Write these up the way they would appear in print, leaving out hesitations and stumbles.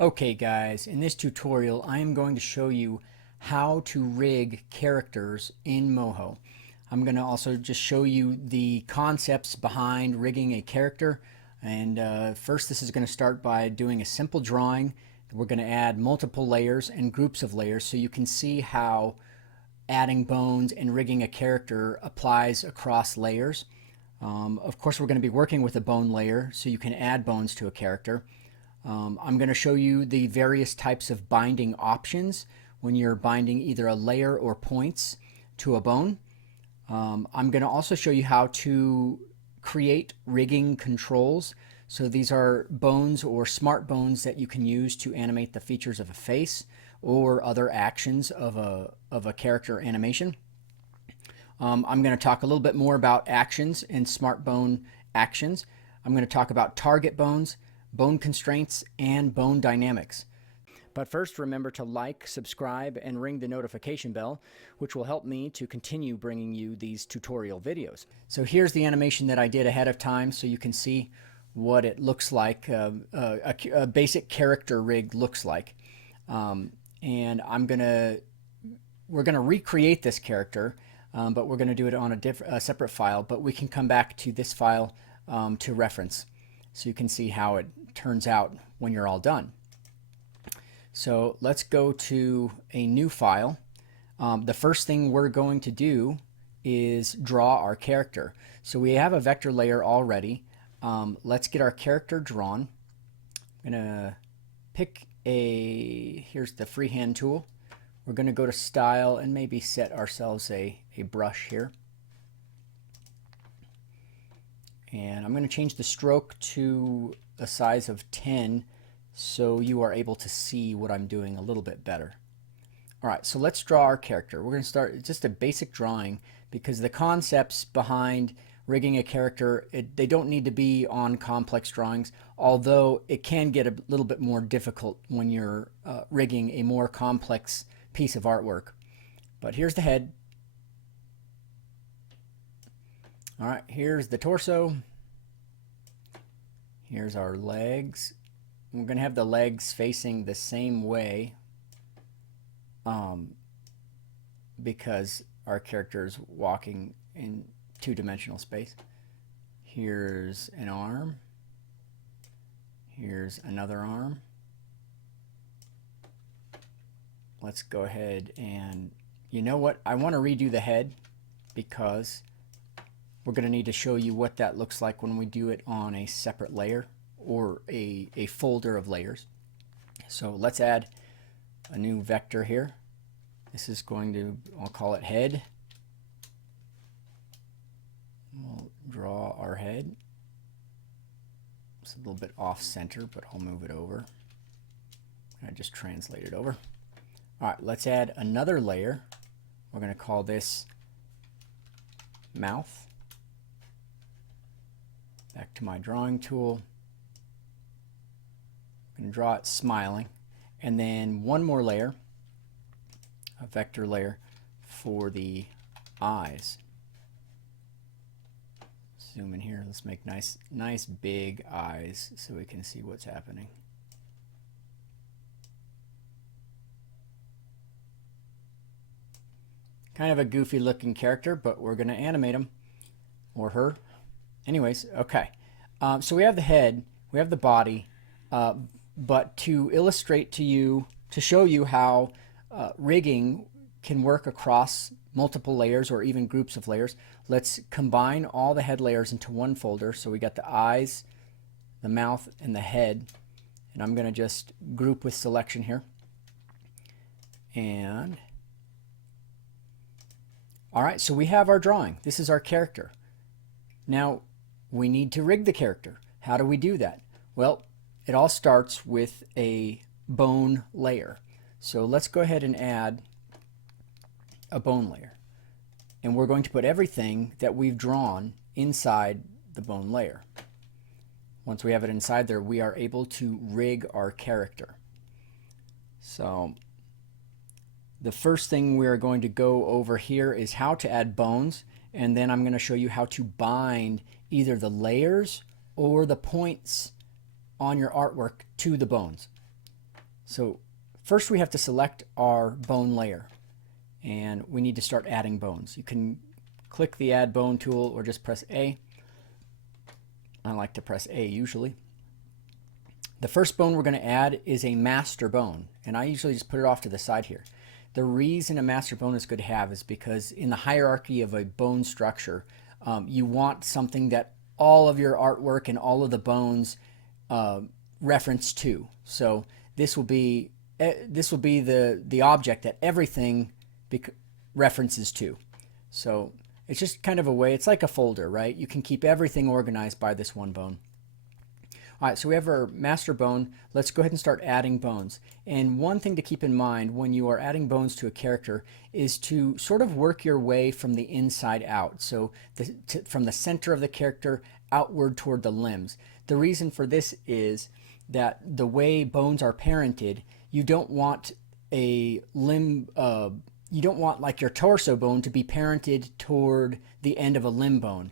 Okay guys, in this tutorial I am going to show you how to rig characters in Moho. I'm going to also just show you the concepts behind rigging a character, and first this is going to start by doing a simple drawing. We're going to add multiple layers and groups of layers so you can see how adding bones and rigging a character applies across layers. Of course we're going to be working with a bone layer so you can add bones to a character. I'm going to show you the various types of binding options when you're binding either a layer or points to a bone. I'm going to also show you how to create rigging controls. So these are bones or smart bones that you can use to animate the features of a face or other actions of a character animation. I'm going to talk a little bit more about actions and smart bone actions. I'm going to talk about target bones, bone constraints, and bone dynamics. But first, remember to like, subscribe, and ring the notification bell, which will help me to continue bringing you these tutorial videos. So here's the animation that I did ahead of time so you can see what it looks like, a basic character rig looks like. And we're gonna recreate this character, but we're gonna do it on a separate file, but we can come back to this file to reference so you can see how it turns out when you're all done. So let's go to a new file. The first thing we're going to do is draw our character. So we have a vector layer already. Let's get our character drawn. I'm gonna pick here's the freehand tool. We're gonna go to style and maybe set ourselves a brush here. And I'm going to change the stroke to a size of 10 so you are able to see what I'm doing a little bit better. Alright, so let's draw our character. We're going to start just a basic drawing because the concepts behind rigging a character, they don't need to be on complex drawings, although it can get a little bit more difficult when you're rigging a more complex piece of artwork. But here's the head. All right, here's the torso. Here's our legs. We're going to have the legs facing the same way because our character is walking in two-dimensional space. Here's an arm. Here's another arm. Let's go ahead and, you know what? I want to redo the head because we're going to need to show you what that looks like when we do it on a separate layer or a folder of layers. So let's add a new vector here. This is going to, I'll call it head. We'll draw our head. It's a little bit off center, but I'll move it over. I just translate it over. All right, let's add another layer. We're going to call this mouth. Back to my drawing tool. I'm going to draw it smiling. And then one more layer, a vector layer for the eyes. Zoom in here. Let's make nice big eyes so we can see what's happening. Kind of a goofy looking character, but we're going to animate him or her. Anyways, okay. So we have the head, we have the body, but to illustrate to you, to show you how rigging can work across multiple layers or even groups of layers, let's combine all the head layers into one folder. So we got the eyes, the mouth, and the head. And I'm going to just group with selection here. And all right, so we have our drawing. This is our character. Now, we need to rig the character. How do we do that? Well, it all starts with a bone layer. So let's go ahead and add a bone layer. And we're going to put everything that we've drawn inside the bone layer. Once we have it inside there, we are able to rig our character. So the first thing we're going to go over here is how to add bones. And then I'm going to show you how to bind either the layers or the points on your artwork to the bones. So first we have to select our bone layer, and we need to start adding bones. You can click the Add Bone tool or just press A. I like to press A usually. The first bone we're going to add is a master bone, and I usually just put it off to the side here. The reason a master bone is good to have is because in the hierarchy of a bone structure, you want something that all of your artwork and all of the bones reference to. So this will be the object that everything references to. So it's just kind of a way, it's like a folder, right? You can keep everything organized by this one bone. All right, so we have our master bone. Let's go ahead and start adding bones. And one thing to keep in mind when you are adding bones to a character is to sort of work your way from the inside out. So from the center of the character outward toward the limbs. The reason for this is that the way bones are parented, you don't want a limb, you don't want like your torso bone to be parented toward the end of a limb bone.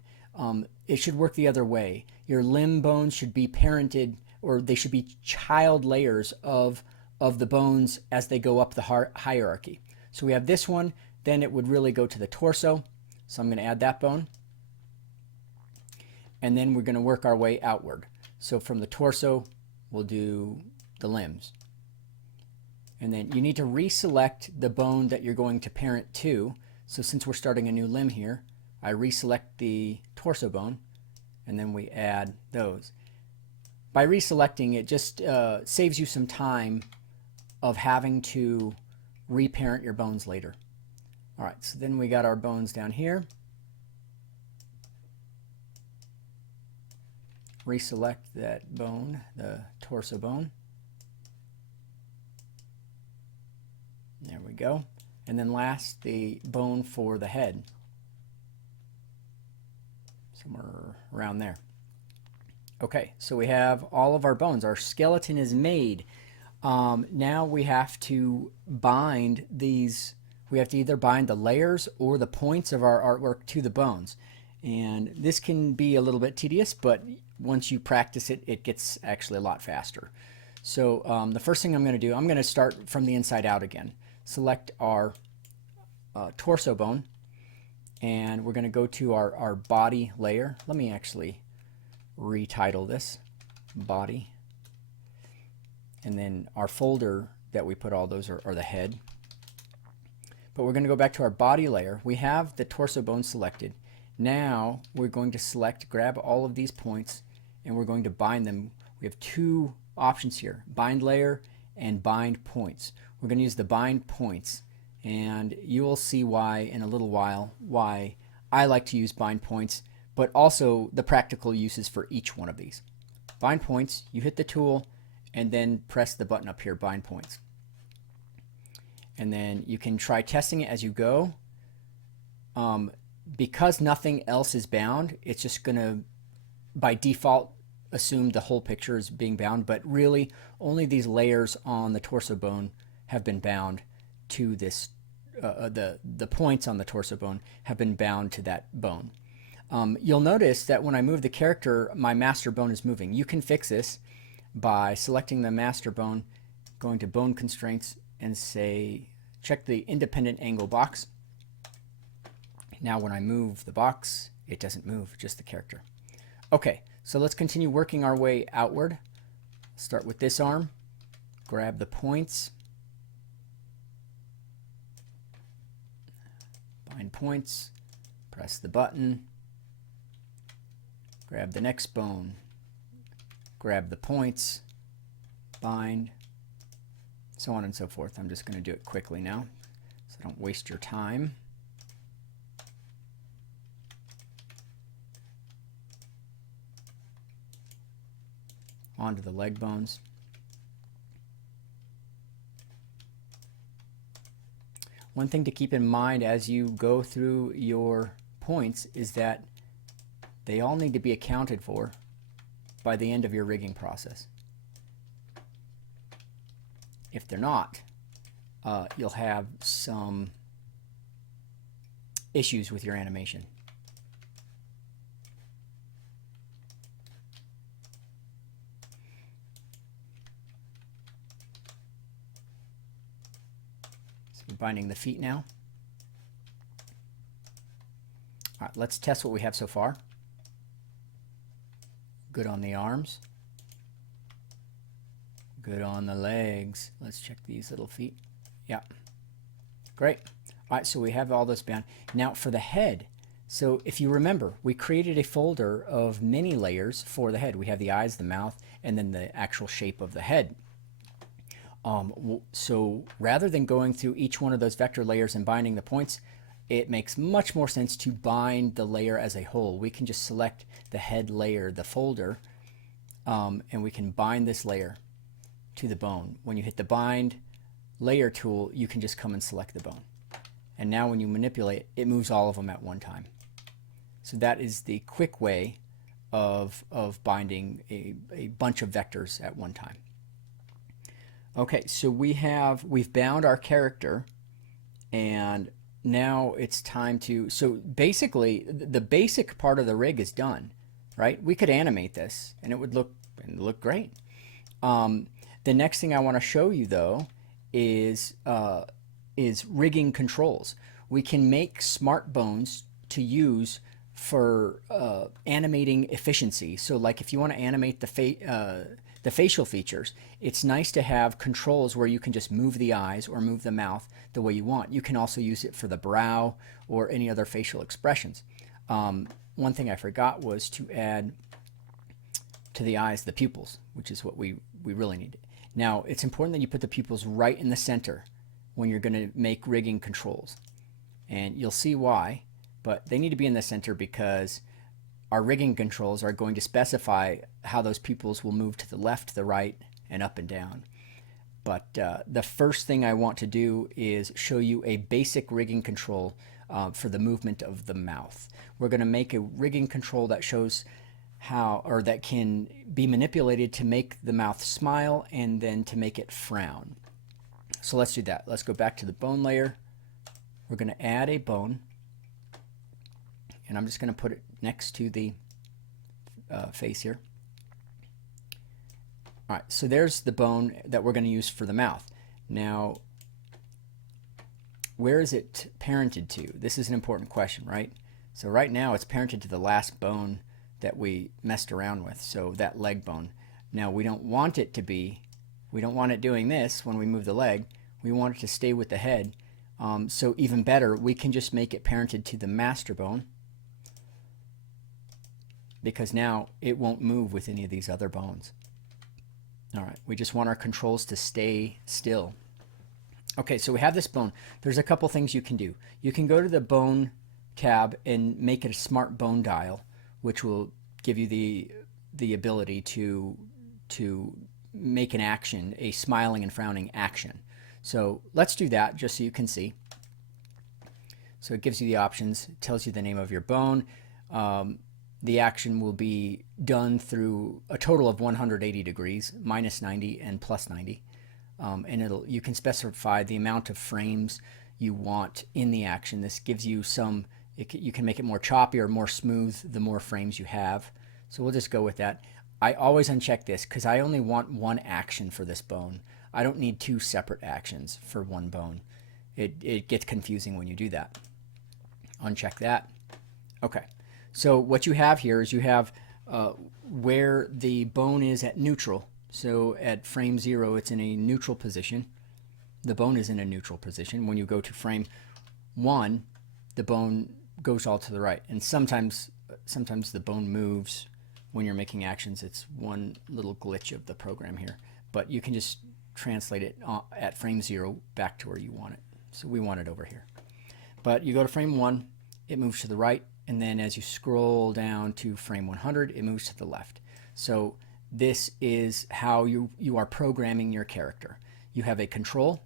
It should work the other way. Your limb bones should be parented, or they should be child layers of the bones as they go up the hierarchy. So we have this one, then it would really go to the torso. So I'm going to add that bone. And then we're going to work our way outward. So from the torso, we'll do the limbs. And then you need to reselect the bone that you're going to parent to. So since we're starting a new limb here, I reselect the torso bone, and then we add those. By reselecting, it just saves you some time of having to reparent your bones later. All right, so then we got our bones down here. Reselect that bone, the torso bone. There we go. And then last, the bone for the head. Somewhere around there. Okay, so we have all of our bones. Our skeleton is made. Now we have to bind these. We have to either bind the layers or the points of our artwork to the bones. And this can be a little bit tedious, but once you practice it, it gets actually a lot faster. So the first thing I'm going to do, I'm going to start from the inside out again. Select our torso bone. And we're going to go to our body layer. Let me actually retitle this body. And then our folder that we put all those are the head. But we're going to go back to our body layer. We have the torso bone selected. Now we're going to grab all of these points, and we're going to bind them. We have two options here, bind layer and bind points. We're going to use the bind points. And you will see why in a little while why I like to use bind points, but also the practical uses for each one of these. Bind points, you hit the tool and then press the button up here, bind points. And then you can try testing it as you go. Because nothing else is bound, it's just going to, by default, assume the whole picture is being bound, but really only these layers on the torso bone have been bound to this, the points on the torso bone have been bound to that bone. You'll notice that when I move the character, my master bone is moving. You can fix this by selecting the master bone, going to bone constraints, and say, check the independent angle box. Now when I move the box, it doesn't move, just the character. Okay, so let's continue working our way outward. Start with this arm, grab the points, bind points, press the button, grab the next bone, grab the points, bind, so on and so forth. I'm just going to do it quickly now so I don't waste your time. Onto the leg bones. One thing to keep in mind as you go through your points is that they all need to be accounted for by the end of your rigging process. If they're not, you'll have some issues with your animation. So we're binding the feet now. All right, let's test what we have so far. Good on the arms. Good on the legs. Let's check these little feet. Yeah, great. All right, so we have all this bound. Now for the head, so if you remember, we created a folder of many layers for the head. We have the eyes, the mouth, and then the actual shape of the head. So rather than going through each one of those vector layers and binding the points, it makes much more sense to bind the layer as a whole. We can just select the head layer, the folder, and we can bind this layer to the bone. When you hit the bind layer tool, you can just come and select the bone. And now when you manipulate, it moves all of them at one time. So that is the quick way of binding a bunch of vectors at one time. Okay, so we've bound our character, and now it's time to, so basically the basic part of the rig is done, right? We could animate this and it would look great. The next thing I want to show you though is rigging controls. We can make smart bones to use for animating efficiency. So like if you want to animate the facial features, it's nice to have controls where you can just move the eyes or move the mouth the way you want. You can also use it for the brow or any other facial expressions. One thing I forgot was to add to the eyes the pupils, which is what we really need. Now, it's important that you put the pupils right in the center when you're going to make rigging controls. And you'll see why, but they need to be in the center because our rigging controls are going to specify how those pupils will move to the left, the right, and up and down. But the first thing I want to do is show you a basic rigging control for the movement of the mouth. We're going to make a rigging control that shows how, or that can be manipulated to make the mouth smile and then to make it frown. So let's do that. Let's go back to the bone layer. We're going to add a bone, and I'm just going to put it next to the face here. All right, so there's the bone that we're going to use for the mouth. Now, where is it parented to? This is an important question, right? So right now it's parented to the last bone that we messed around with, so that leg bone. Now we don't want it to be, we don't want it doing this when we move the leg. We want it to stay with the head. So even better, we can just make it parented to the master bone, because now it won't move with any of these other bones. All right, we just want our controls to stay still. Okay, so we have this bone. There's a couple things you can do. You can go to the bone tab and make it a smart bone dial, which will give you the ability to make an action, a smiling and frowning action. So let's do that just so you can see. So it gives you the options, it tells you the name of your bone. The action will be done through a total of 180 degrees, minus 90 and plus 90. And you can specify the amount of frames you want in the action. This gives you some, you can make it more choppy or more smooth the more frames you have. So we'll just go with that. I always uncheck this because I only want one action for this bone. I don't need two separate actions for one bone. It gets confusing when you do that. Uncheck that. Okay. So what you have here is you have where the bone is at neutral. So at frame 0, it's in a neutral position. The bone is in a neutral position. When you go to frame 1, the bone goes all to the right. And sometimes the bone moves when you're making actions. It's one little glitch of the program here. But you can just translate it at frame 0 back to where you want it. So we want it over here. But you go to frame 1, it moves to the right. And then as you scroll down to frame 100, it moves to the left. So this is how you are programming your character. You have a control.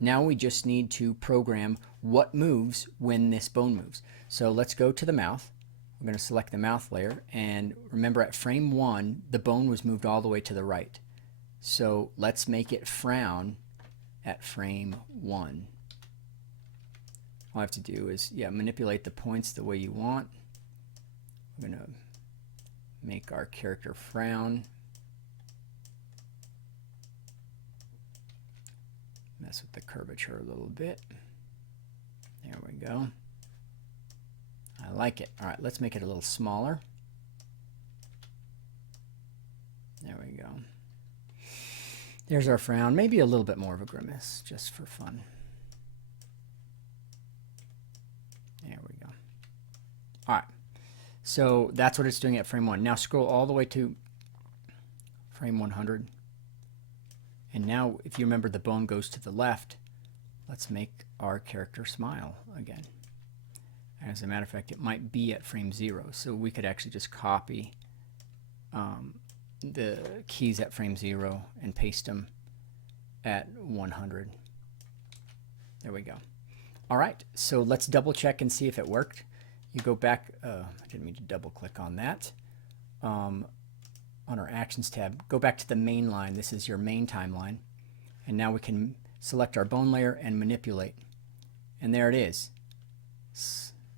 Now we just need to program what moves when this bone moves. So let's go to the mouth. We're going to select the mouth layer. And remember at frame 1, the bone was moved all the way to the right. So let's make it frown at frame 1. All I have to do is, manipulate the points the way you want. We're going to make our character frown. Mess with the curvature a little bit. There we go. I like it. All right, let's make it a little smaller. There we go. There's our frown. Maybe a little bit more of a grimace, just for fun. There we go. All right. So that's what it's doing at frame 1. Now scroll all the way to frame 100. And now, if you remember, the bone goes to the left. Let's make our character smile again. As a matter of fact, it might be at frame 0. So we could actually just copy the keys at frame 0 and paste them at 100. There we go. All right, so let's double check and see if it worked. You go back, I didn't mean to double click on that. On our Actions tab, go back to the main line. This is your main timeline. And now we can select our bone layer and manipulate. And there it is.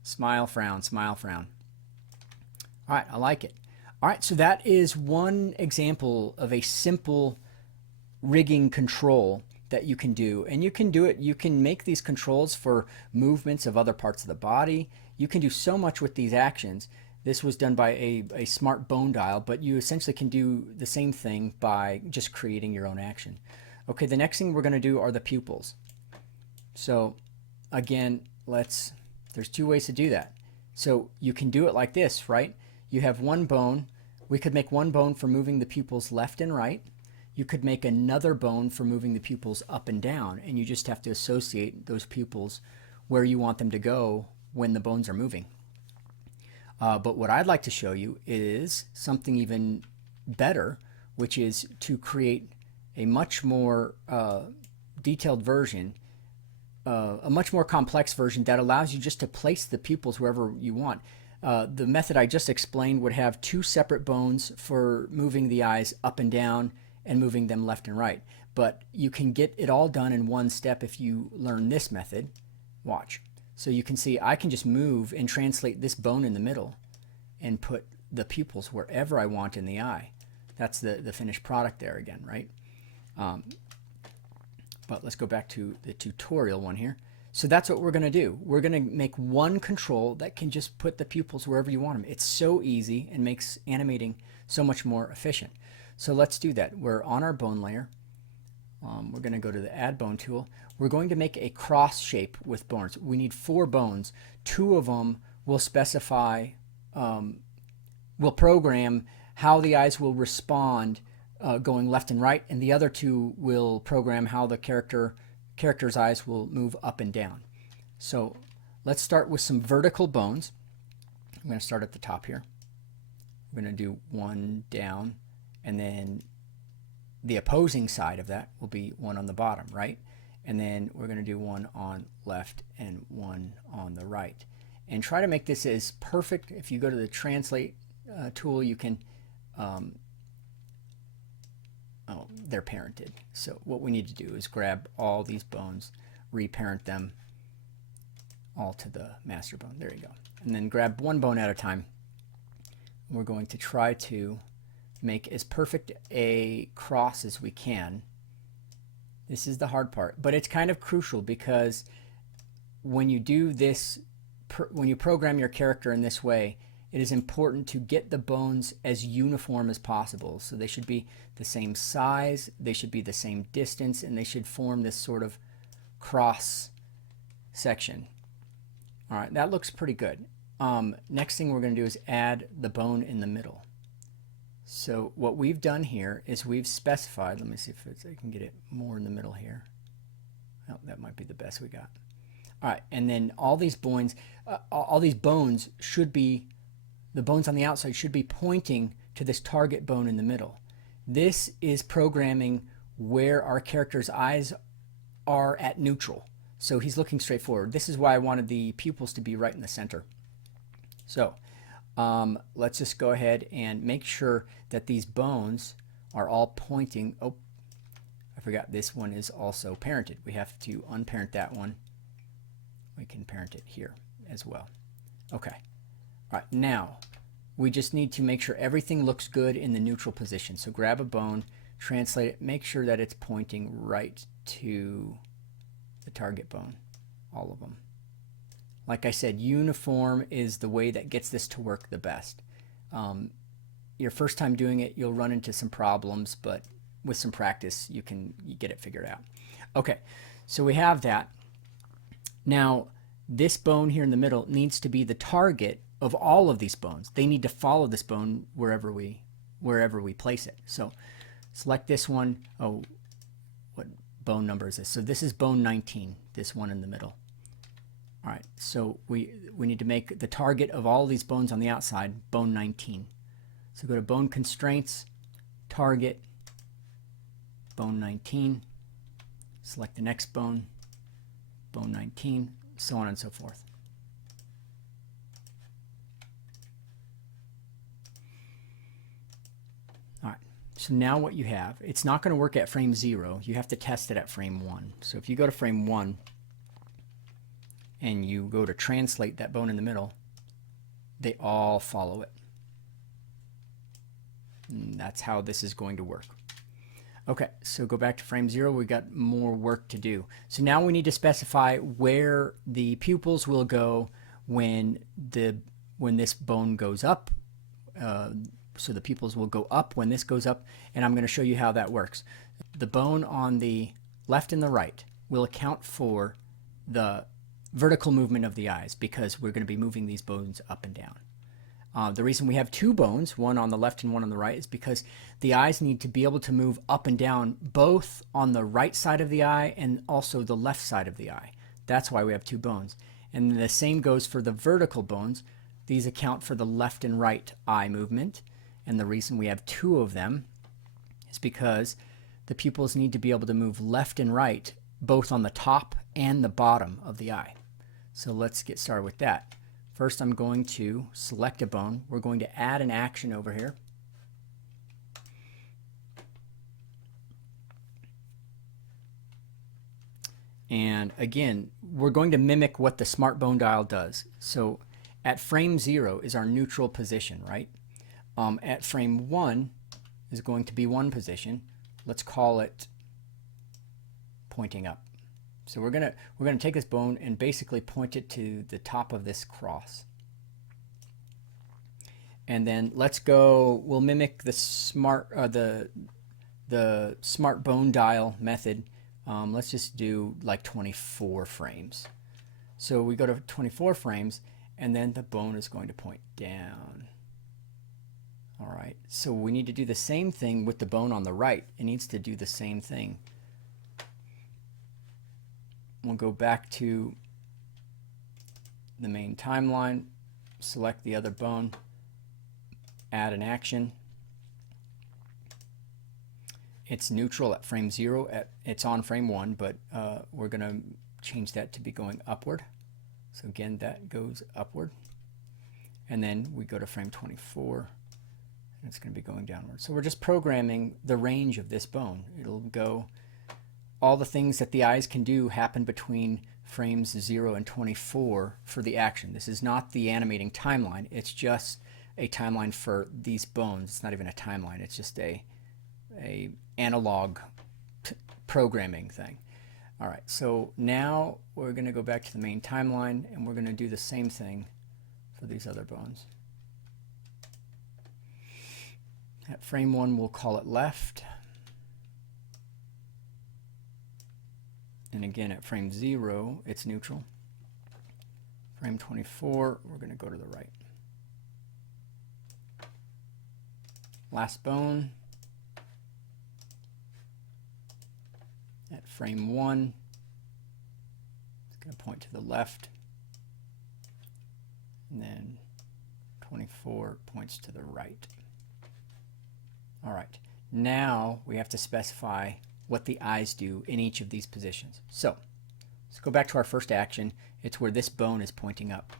Smile, frown, smile, frown. All right, I like it. All right, so that is one example of a simple rigging control that you can do. And you can do it, you can make these controls for movements of other parts of the body. You can do so much with these actions. This was done by a smart bone dial, but you essentially can do the same thing by just creating your own action. Okay, the next thing we're going to do are the pupils. So again, there's 2 ways to do that. So you can do it like this, right? You have one bone. We could make one bone for moving the pupils left and right. You could make another bone for moving the pupils up and down, and you just have to associate those pupils where you want them to go when the bones are moving. But what I'd like to show you is something even better, which is to create a much more detailed version, a much more complex version that allows you just to place the pupils wherever you want. The method I just explained would have 2 separate bones for moving the eyes up and down and moving them left and right. But you can get it all done in one step if you learn this method. Watch. So you can see I can just move and translate this bone in the middle and put the pupils wherever I want in the eye. That's the finished product there again, right? But let's go back to the tutorial one here. So that's what we're going to do. We're going to make one control that can just put the pupils wherever you want them. It's so easy and makes animating so much more efficient. So let's do that. We're on our bone layer. We're going to go to the Add Bone tool. We're going to make a cross shape with bones. We need 4 bones. 2 of them will specify, will program how the eyes will respond going left and right, and the other 2 will program how the character's eyes will move up and down. So let's start with some vertical bones. I'm going to start at the top here. We're going to do 1 down, and then the opposing side of that will be 1 on the bottom, right? And then we're going to do 1 on left and 1 on the right. And try to make this as perfect. If you go to the Translate tool, you can, they're parented. So what we need to do is grab all these bones, reparent them all to the master bone. There you go. And then grab 1 bone at a time. We're going to try to make as perfect a cross as we can. This is the hard part, but it's kind of crucial because when you do this, when you program your character in this way, it is important to get the bones as uniform as possible. So they should be the same size, they should be the same distance, and they should form this sort of cross section. All right, that looks pretty good. Next thing we're going to do is add the bone in the middle. So what we've done here is we've specified, let me see if I can get it more in the middle here. Oh, that might be the best we got. All right, and then all these bones should be, the bones on the outside should be pointing to this target bone in the middle. This is programming where our character's eyes are at neutral. So he's looking straight forward. This is why I wanted the pupils to be right in the center. So let's just go ahead and make sure that these bones are all pointing. Oh, I forgot this one is also parented. We have to unparent that one. We can parent it here as well. Okay. All right, now we just need to make sure everything looks good in the neutral position. So grab a bone, translate it, make sure that it's pointing right to the target bone, all of them. Like I said, uniform is the way that gets this to work the best. Your first time doing it, you'll run into some problems, but with some practice, you get it figured out. Okay, so we have that. Now, this bone here in the middle needs to be the target of all of these bones. They need to follow this bone wherever we place it. So select this one. Oh, what bone number is this? So this is bone 19, this one in the middle. All right, so we need to make the target of all these bones on the outside bone 19. So go to bone constraints, target, bone 19, select the next bone, bone 19, so on and so forth. All right, so now what you have, it's not going to work at frame 0. You have to test it at frame 1. So if you go to frame 1 and you go to translate that bone in the middle, they all follow it. And that's how this is going to work. Okay, so go back to frame 0. We got more work to do. So now we need to specify where the pupils will go when this bone goes up. So the pupils will go up when this goes up, and I'm going to show you how that works. The bone on the left and the right will account for the vertical movement of the eyes, because we're going to be moving these bones up and down. The reason we have two bones, one on the left and one on the right, is because the eyes need to be able to move up and down both on the right side of the eye and also the left side of the eye. That's why we have two bones. And the same goes for the vertical bones. These account for the left and right eye movement. And the reason we have two of them is because the pupils need to be able to move left and right both on the top and the bottom of the eye. So let's get started with that. First, I'm going to select a bone. We're going to add an action over here. And again, we're going to mimic what the smart bone dial does. So at frame 0 is our neutral position, right? At frame 1 is going to be one position. Let's call it pointing up. So we're gonna take this bone and basically point it to the top of this cross. And then let's go. We'll mimic the smart smart bone dial method. Let's just do like 24 frames. So we go to 24 frames, and then the bone is going to point down. All right. So we need to do the same thing with the bone on the right. It needs to do the same thing. We'll go back to the main timeline, select the other bone, add an action. It's neutral at frame 0. It's on frame 1, but we're going to change that to be going upward. So again, that goes upward. And then we go to frame 24, and it's going to be going downward. So we're just programming the range of this bone. It'll go... All the things that the eyes can do happen between frames 0 and 24 for the action. This is not the animating timeline. It's just a timeline for these bones. It's not even a timeline. It's just a analog programming thing. All right, so now we're going to go back to the main timeline, and we're going to do the same thing for these other bones. At frame 1, we'll call it left. And again, at frame 0, it's neutral. Frame 24, we're going to go to the right. Last bone. At frame 1, it's going to point to the left. And then 24 points to the right. All right. Now we have to specify what the eyes do in each of these positions. So let's go back to our first action. It's where this bone is pointing up.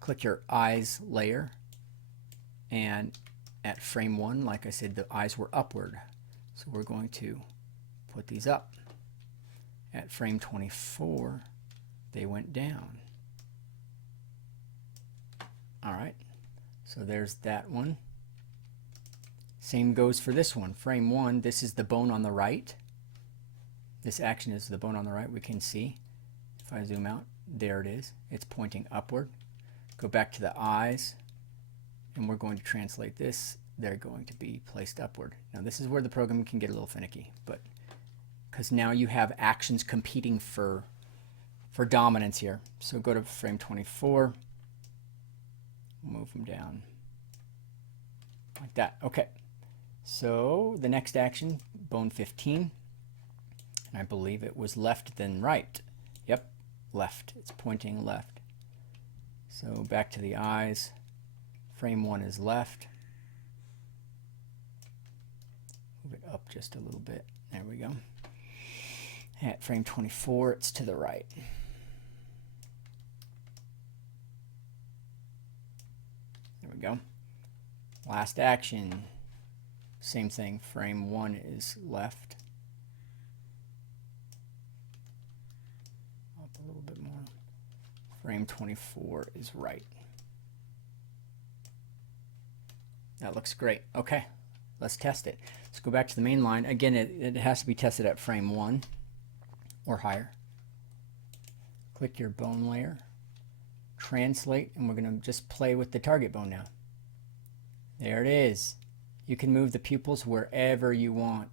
Click your eyes layer, and at frame 1, like I said, the eyes were upward, so we're going to put these up. At frame 24, they went down. All right, so there's that one. Same goes for this one. Frame 1, this is the bone on the right. This action is the bone on the right. We can see, if I zoom out, there it is. It's pointing upward. Go back to the eyes, and we're going to translate this. They're going to be placed upward. Now this is where the program can get a little finicky, but because now you have actions competing for dominance here. So go to frame 24, move them down like that. Okay, so the next action, bone 15, and I believe it was left then right. Yep, left. It's pointing left. So back to the eyes. Frame 1 is left. Move it up just a little bit. There we go. At frame 24, it's to the right. There we go. Last action. Same thing. Frame 1 is left. Up a little bit more. Frame 24 is right. That looks great. Okay, let's test it. Let's go back to the main line. Again, it has to be tested at frame 1 or higher. Click your bone layer, translate, and we're going to just play with the target bone now. There it is. You can move the pupils wherever you want.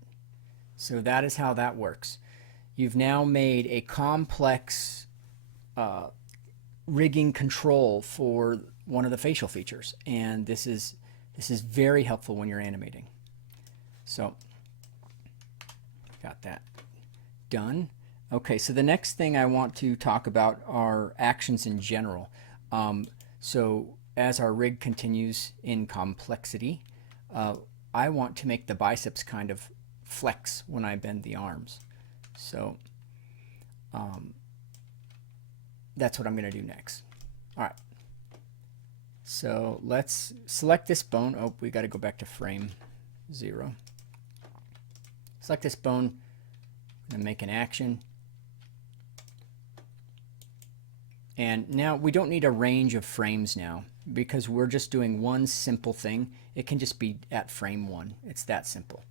So that is how that works. You've now made a complex rigging control for one of the facial features, and this is very helpful when you're animating. So got that done. Okay, so the next thing I want to talk about are actions in general. So as our rig continues in complexity, I want to make the biceps kind of flex when I bend the arms. So that's what I'm going to do next. All right. So let's select this bone. Oh, we got to go back to frame 0. Select this bone and make an action. And now we don't need a range of frames now because we're just doing one simple thing. It can just be at frame 1. It's that simple.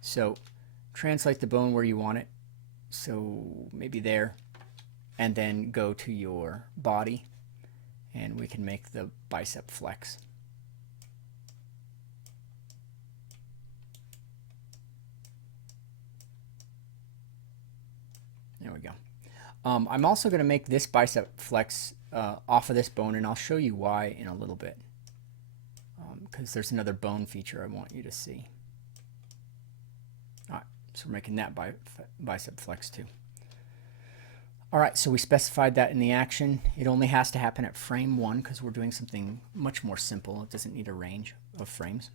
So translate the bone where you want it. So maybe there. And then go to your body. And we can make the bicep flex. There we go. I'm also going to make this bicep flex off of this bone, and I'll show you why in a little bit. Because there's another bone feature I want you to see. All right, so we're making that bicep flex too. All right, so we specified that in the action. It only has to happen at frame 1 because we're doing something much more simple. It doesn't need a range of frames.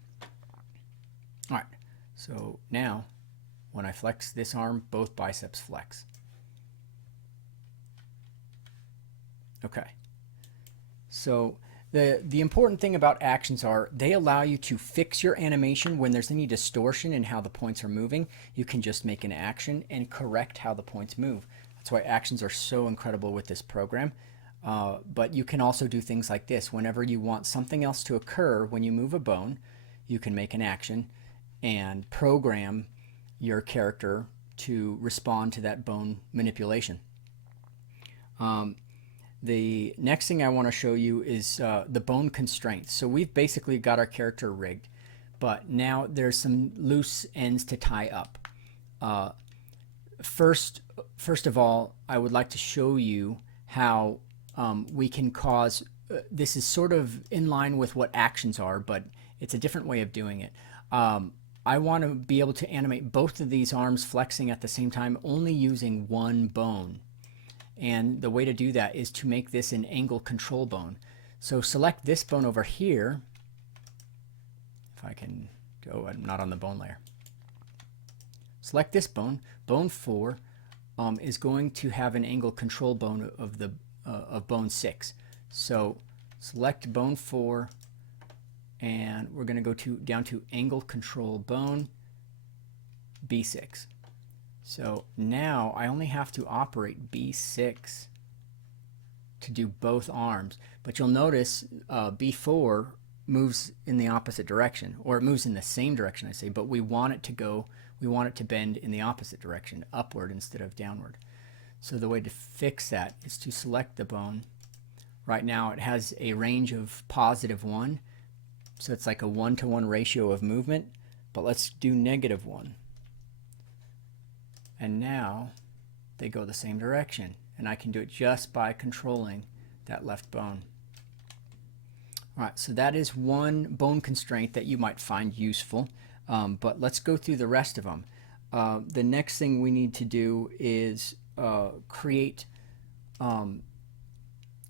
All right, so now when I flex this arm, both biceps flex. Okay, so the important thing about actions are they allow you to fix your animation when there's any distortion in how the points are moving. You can just make an action and correct how the points move. That's why actions are so incredible with this program. But you can also do things like this. Whenever you want something else to occur when you move a bone, you can make an action and program your character to respond to that bone manipulation. The next thing I want to show you is the bone constraints. So we've basically got our character rigged, but now there's some loose ends to tie up. First of all, I would like to show you how we can cause, this is sort of in line with what actions are, but it's a different way of doing it. I want to be able to animate both of these arms flexing at the same time, only using one bone. And the way to do that is to make this an angle control bone. So select this bone over here. If I can go, I'm not on the bone layer. Select this bone. Bone 4 is going to have an angle control bone of bone 6. So select bone 4, and we're going to go down to angle control bone B6. So now I only have to operate B6 to do both arms, but you'll notice B4 moves in the opposite direction, or it moves in the same direction, I say, but we want it to go We want it to bend in the opposite direction, upward instead of downward. So the way to fix that is to select the bone. Right now it has a range of +1, so it's like a 1-to-1 ratio of movement, but let's do -1. And now they go the same direction, and I can do it just by controlling that left bone. Alright, so that is one bone constraint that you might find useful, but let's go through the rest of them. The next thing we need to do is create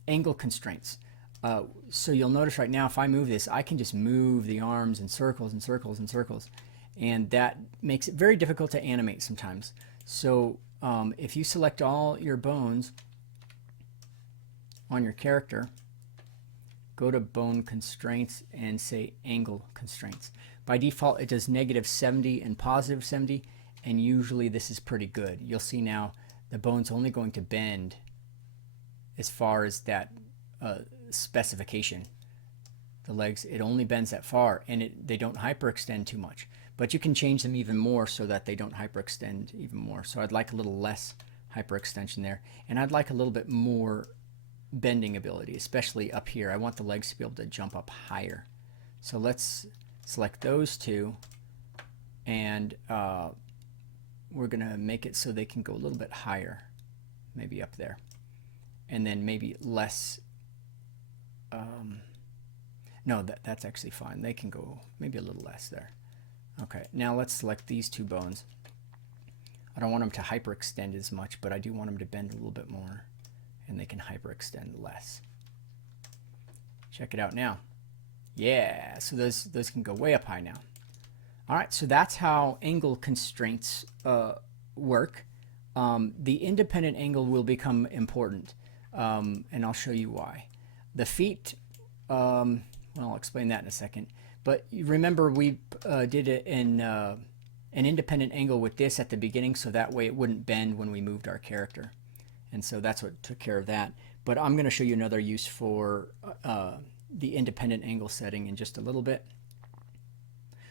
angle constraints. So you'll notice right now if I move this, I can just move the arms in circles and circles and circles, and that makes it very difficult to animate sometimes. So if you select all your bones on your character, go to bone constraints and say angle constraints. By default it does -70 and +70, and usually this is pretty good. You'll see now the bone's only going to bend as far as that specification. The legs, it only bends that far, and they don't hyperextend too much. But you can change them even more so that they don't hyperextend even more. So I'd like a little less hyperextension there, and I'd like a little bit more bending ability, especially up here. I want the legs to be able to jump up higher. So let's select those two, and we're gonna make it so they can go a little bit higher, maybe up there, and then maybe less. No, that's actually fine. They can go maybe a little less there. Okay, now let's select these two bones. I don't want them to hyperextend as much, but I do want them to bend a little bit more, and they can hyperextend less. Check it out now. Yeah, so those can go way up high now. All right, so that's how angle constraints work. The independent angle will become important, and I'll show you why. The feet, well, I'll explain that in a second. But remember, we did an independent angle with this at the beginning, so that way it wouldn't bend when we moved our character. And so that's what took care of that. But I'm going to show you another use for the independent angle setting in just a little bit.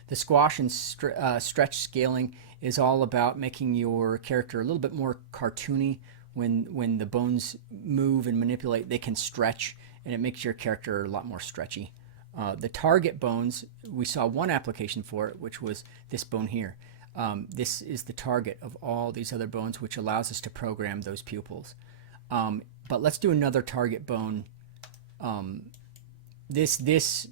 The squash and stretch scaling is all about making your character a little bit more cartoony. When the bones move and manipulate, they can stretch, and it makes your character a lot more stretchy. The target bones, we saw one application for it, which was this bone here. This is the target of all these other bones, which allows us to program those pupils. But let's do another target bone. This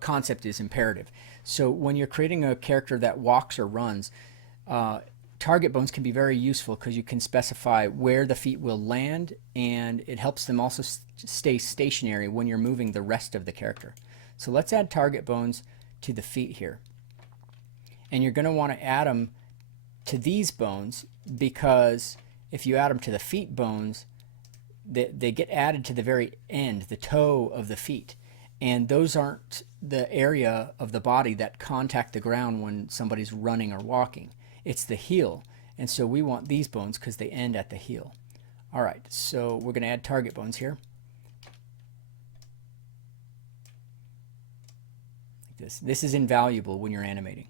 concept is imperative. So when you're creating a character that walks or runs, target bones can be very useful because you can specify where the feet will land, and it helps them also stay stationary when you're moving the rest of the character. So let's add target bones to the feet here. And you're going to want to add them to these bones, because if you add them to the feet bones, they get added to the very end, the toe of the feet. And those aren't the area of the body that contact the ground when somebody's running or walking. It's the heel. And so we want these bones because they end at the heel. All right, so we're going to add target bones here. Like this. This is invaluable when you're animating.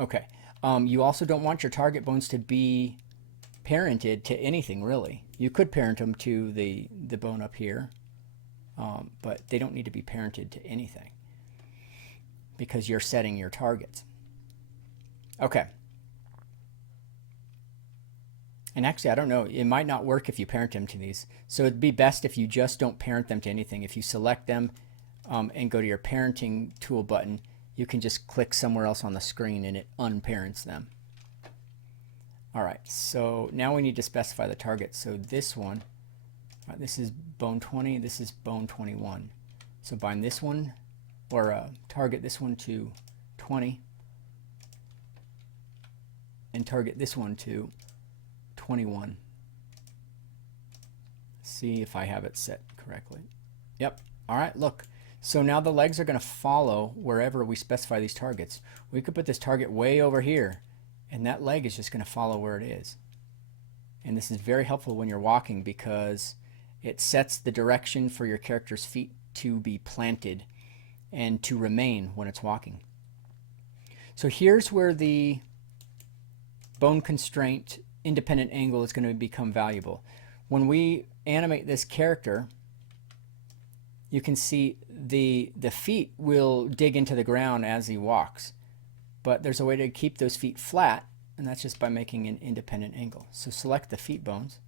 Okay, you also don't want your target bones to be parented to anything, really. You could parent them to the bone up here, but they don't need to be parented to anything because you're setting your targets. Okay. And actually, I don't know, it might not work if you parent them to these. So it'd be best if you just don't parent them to anything. If you select them and go to your parenting tool button, you can just click somewhere else on the screen and it unparents them. All right, so now we need to specify the target. So this one, this is bone 20, this is bone 21. So bind this one, or target this one to 20, and target this one to 21. See if I have it set correctly. Yep. All right, look. So now the legs are going to follow wherever we specify these targets. We could put this target way over here, and that leg is just going to follow where it is. And this is very helpful when you're walking because it sets the direction for your character's feet to be planted and to remain when it's walking. So here's where the bone constraint independent angle is going to become valuable. When we animate this character, you can see the feet will dig into the ground as he walks. But there's a way to keep those feet flat, and that's just by making an independent angle. So select the feet bones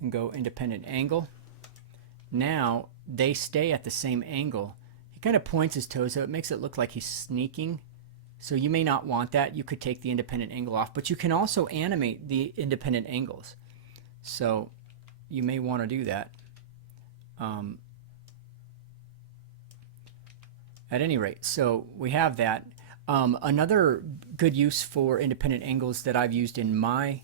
and go independent angle. Now they stay at the same angle. He kind of points his toes, so it makes it look like he's sneaking. So you may not want that. You could take the independent angle off, but you can also animate the independent angles. So you may want to do that. At any rate, so we have that. Another good use for independent angles that I've used in my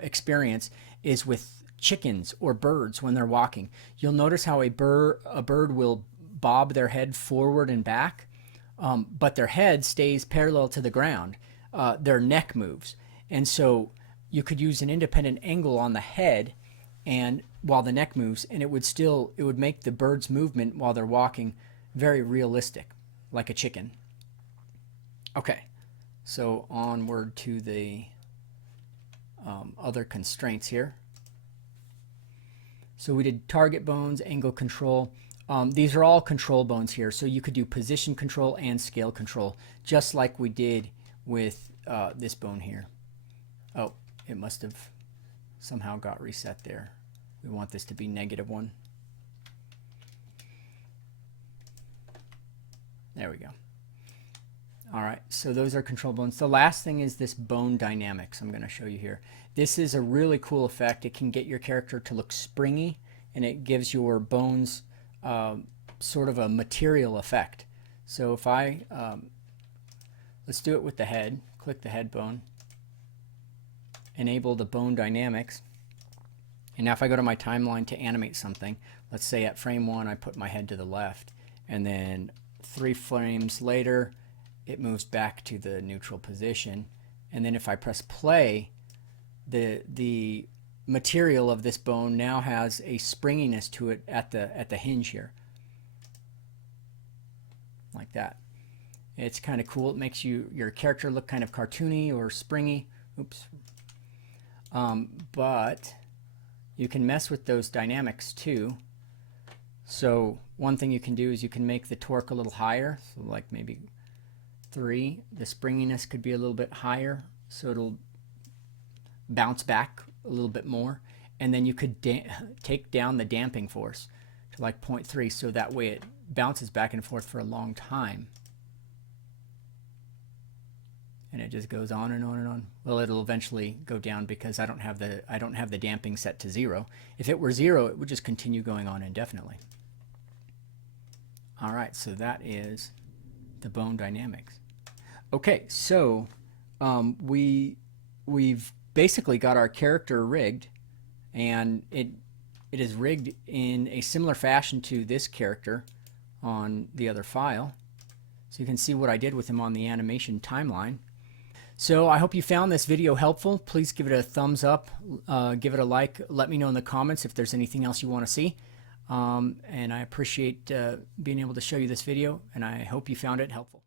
experience is with chickens or birds when they're walking. You'll notice how a bird will bob their head forward and back, but their head stays parallel to the ground. Their neck moves, and so you could use an independent angle on the head and while the neck moves, and it would make the bird's movement while they're walking very realistic, like a chicken. Okay, so onward to the other constraints here. So we did target bones, angle control. These are all control bones here, so you could do position control and scale control, just like we did with this bone here. Oh, it must have somehow got reset there. We want this to be -1. There we go. All right, so those are control bones. The last thing is this bone dynamics I'm going to show you here. This is a really cool effect. It can get your character to look springy, and it gives your bones sort of a material effect. So if I, let's do it with the head. Click the head bone, enable the bone dynamics. And now if I go to my timeline to animate something, let's say at frame 1 I put my head to the left, and then 3 frames later it moves back to the neutral position, and then if I press play, the material of this bone now has a springiness to it at the hinge here, like that. It's kind of cool. It makes your character look kind of cartoony or springy. Oops. But you can mess with those dynamics too. So one thing you can do is you can make the torque a little higher, so like maybe 3. The springiness could be a little bit higher, so it'll bounce back a little bit more. And then you could take down the damping force to like 0.3, so that way it bounces back and forth for a long time. And it just goes on and on and on. Well, it'll eventually go down because I don't have the damping set to 0. If it were 0, it would just continue going on indefinitely. All right, so that is the bone dynamics. Okay, so we've basically got our character rigged, and it is rigged in a similar fashion to this character on the other file. So you can see what I did with him on the animation timeline. So I hope you found this video helpful. Please give it a thumbs up, give it a like, let me know in the comments if there's anything else you want to see. And I appreciate being able to show you this video, and I hope you found it helpful.